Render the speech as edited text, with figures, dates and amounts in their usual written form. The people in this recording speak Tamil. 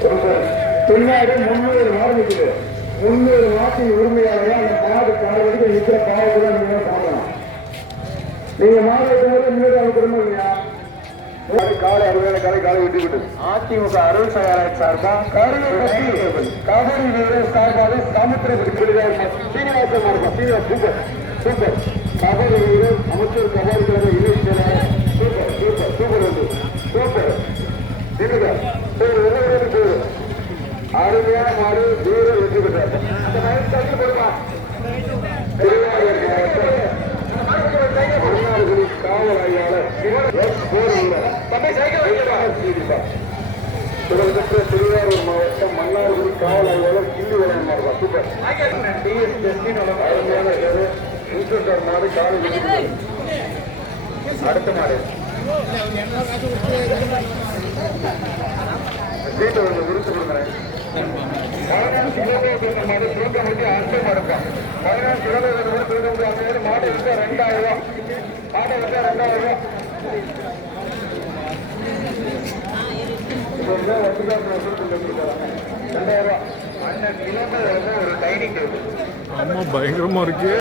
பின்னாடி 300 மாடு நிற்குது. 300 மாட்டின் உரிமையாளர் அந்த மாடு காலைக்கு நிற்கிற பாவத்தில் நீங்க பார்க்கலாம். நீங்க மாடு வைக்கும்போது முன்னாடி அவங்க குடும்பம் இல்லையா காலை 60 காலை விட்டுவிட்டு அதிமுக அருள் சகாராஜ் சார்பா காவிரி வீரர் சார்பாக சமுத்திரத்துக்கு சீனிவாசன் சூப்பர் சூப்பர் காவிரி வீரர் அமைச்சர் கபாடி கழக இணை செயலாளர் சூப்பர் சூப்பர் சூப்பர் சூப்பர் அருமையான மாடு வீரர் வெற்றி பெற்றார். அந்த மயில் தள்ளி கொடுக்கலாம். திருவாரூர் மாவட்ட காவல் ஆய்வாளர் திருவாரூர் மாவட்டம் மன்னார்குடி காவல் ஆய்வாளர் கிள்ளி வளம் மாறுவா சூப்பர் அருமையான இன்ஸ்பெக்டர் மாடு காவல் அடுத்த மாடு வீட்டை வந்து விருத்து கொடுக்குறேன். 14 கிலோமீட்டர் மாடு சுருக்கம் வந்து அஞ்சு மாடுப்பான். 14 கிலோமீட்டர் சுருக்கம் வந்து அந்த மாடு வந்து 2000 ரூபா. மாட்டை வந்து 2000 ரூபா. இப்போ 2000 ரூபா. அண்ணன் கிலோமீட்டர் வந்து ஒரு டைனிங் டேபிள். பயங்கரமா இருக்கு.